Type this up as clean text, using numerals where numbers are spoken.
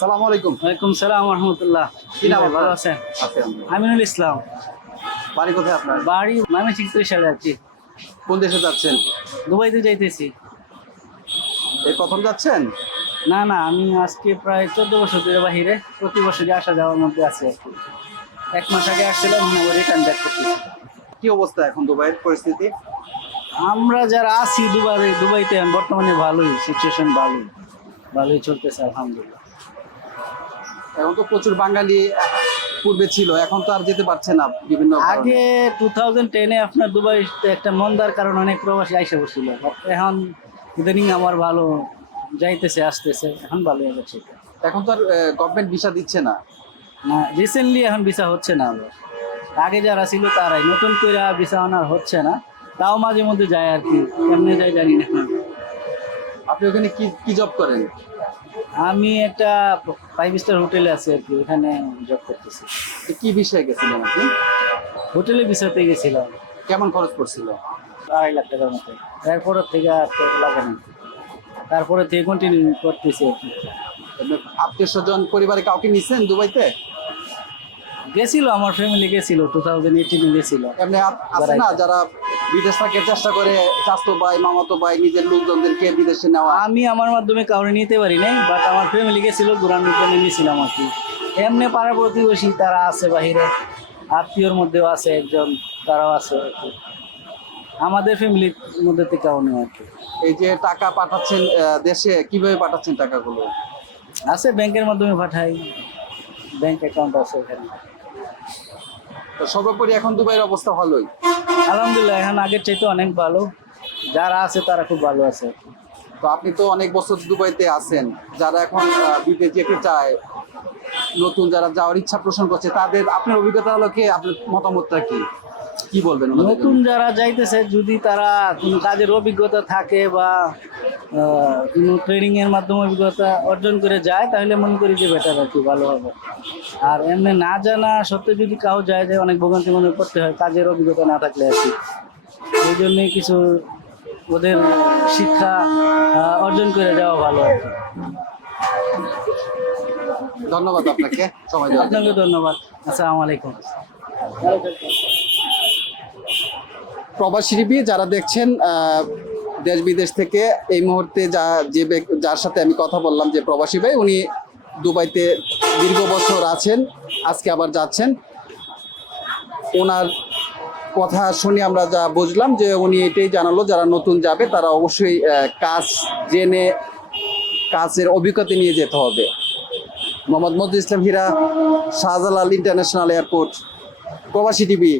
সালাম আলাইকুম। ওয়ালাইকুম সালাম রহমতুল্লাহ। কি নাম ভালো আপনার? আছেন? আছেন। আমিনুল ইসলাম। বাড়ি কোথায় আপনার? বাড়ি ময়মনসিংহ সালে আর কি। কোন দেশে যাচ্ছেন? দুবাইতে যাইতেছি। এই প্রথম যাচ্ছেন? না না, আমি আজকে প্রায় 14 বছর ধরে বাহিরে, প্রতি বছরই আসা যাওয়ার মধ্যে আছে আর কি। 1 মাস আগে আসছিলাম, রিটার্ন ব্যাক করতেছি। কি অবস্থা এখন দুবাইয়ের পরিস্থিতি? আমরা যারা আছি দুবাইতে বর্তমানে ভালোই, সিচুয়েশন ভালোই চলতেছে আলহামদুলিল্লাহ। এখন তো প্রচুর বাঙালি পূর্বে ছিল, এখন তো আর যেতে পারছে না বিভিন্ন কারণে। আগে 2010-এ আপনার দুবাইতে একটা মন্দার কারণে অনেক প্রবাসী আইসা বসছিল। এখন ইদানিং আমার ভালো যাইতেছে, আসতেছে, এখন ভালোই যাচ্ছে। এখন তো আর গভর্নমেন্ট ভিসা দিচ্ছে না। না, রিসেন্টলি এখন ভিসা হচ্ছে না আবার। আগে যারা ছিল তারাই, নতুন করে ভিসা আনার হচ্ছে না। তাও মাঝে মধ্যে যায় আর কি, কেমনে যায় জানি না। আপনি ওখানে কি কি জব করেন? আমি একটা 5 স্টার হোটেলে আছি আর কি, ওখানে জব করতেছি। তো কি বিষয়ে গেছিলেন আপনি? হোটেলে ভিসাতে গেছিলাম, কেমন খরচ পড়ছিল? 2.5 লাখ টাকার মতো। এরপরের থেকে আর তো লাগে না, তারপরে থেকে কন্টিনিউ করতেছি আর কি। আত্মীয় স্বজন পরিবারে কাউকে নিছেন দুবাইতে? গেছিল, আমার ফ্যামিলি গেছিল, 2018-এ গেছিল। এমনি আছে না যারা বিদেশ থেকে চেষ্টা করে চাচাতো ভাই মামাতো ভাই নিজের লোকজনদেরকে বিদেশে নেওয়া? আমি আমার মাধ্যমে কাউরে নিতে পারি নাই, বাট আমার ফ্যামিলি গেছিল, ঘুরানোর জন্য নিয়েছিলাম আর কি। এমনি পাড়া প্রতিবেশী তারা আছে বাহিরে, আত্মীয়র মধ্যেও আছে একজন, তারাও আছে আর কি। আমাদের ফ্যামিলির মধ্যে থেকে কেউ নেই আর কি। এই যে টাকা পাঠাচ্ছেন দেশে, কিভাবে পাঠাচ্ছেন টাকাগুলো? আছে, ব্যাংকের মাধ্যমে পাঠাই, ব্যাংক অ্যাকাউন্ট আছে এখানে। তো সর্বোপরি এখন দুবাইয়ের অবস্থা ভালোই। আলহামদুলিল্লাহ, এখন আগের চাইতে অনেক ভালো। যারা আছে তারা খুব ভালো আছে আর কি। তো আপনি তো অনেক বছর দুবাইতে আছেন, যারা এখন বিদেশ যেতে চায়, নতুন যারা যাওয়ার ইচ্ছা পোষণ করছে, তাদের আপনার অভিজ্ঞতা হলো কি, আপনার মতামতটা কি, কি বলবেন ওনাদের নতুন জন্য? যারা যাইতেছে, যদি তারা কোনো কাজের অভিজ্ঞতা থাকে বা কোনো ট্রেনিং এর মাধ্যমে অভিজ্ঞতা অর্জন করে যায়, তাহলে মনে করি যে বেটার আর কি, ভালো হবে। আর এমনি না জানা সত্ত্বেও যদি কাউ যায়, যে অনেক ভোগান্তি মনে করতে হয় কাজের অভিজ্ঞতা না থাকলে আর কি। এই জন্যই কিছু ওদের শিক্ষা অর্জন করে যাওয়া ভালো আর কি। ধন্যবাদ আপনাকে সময় দেওয়ার জন্য। আপনাকে ধন্যবাদ। আসসালামু আলাইকুম। প্রবাসী টিভি যারা দেখছেন, দেশ বিদেশ থেকে এই মুহূর্তে যার সাথে আমি কথা বললাম, যে প্রবাসী ভাই, উনি দুবাইতে দীর্ঘ বছর আছেন, আজকে আবার যাচ্ছেন। ওনার কথা শুনে আমরা যা বুঝলাম, যে উনি এটাই জানালো যারা নতুন যাবে তারা অবশ্যই কাজ জেনে কাজের অভিজ্ঞতা নিয়ে যেতে হবে। মোহাম্মদ মতিউল ইসলাম হীরা, শাহজালাল ইন্টারন্যাশনাল এয়ারপোর্ট, প্রবাসী টিভি।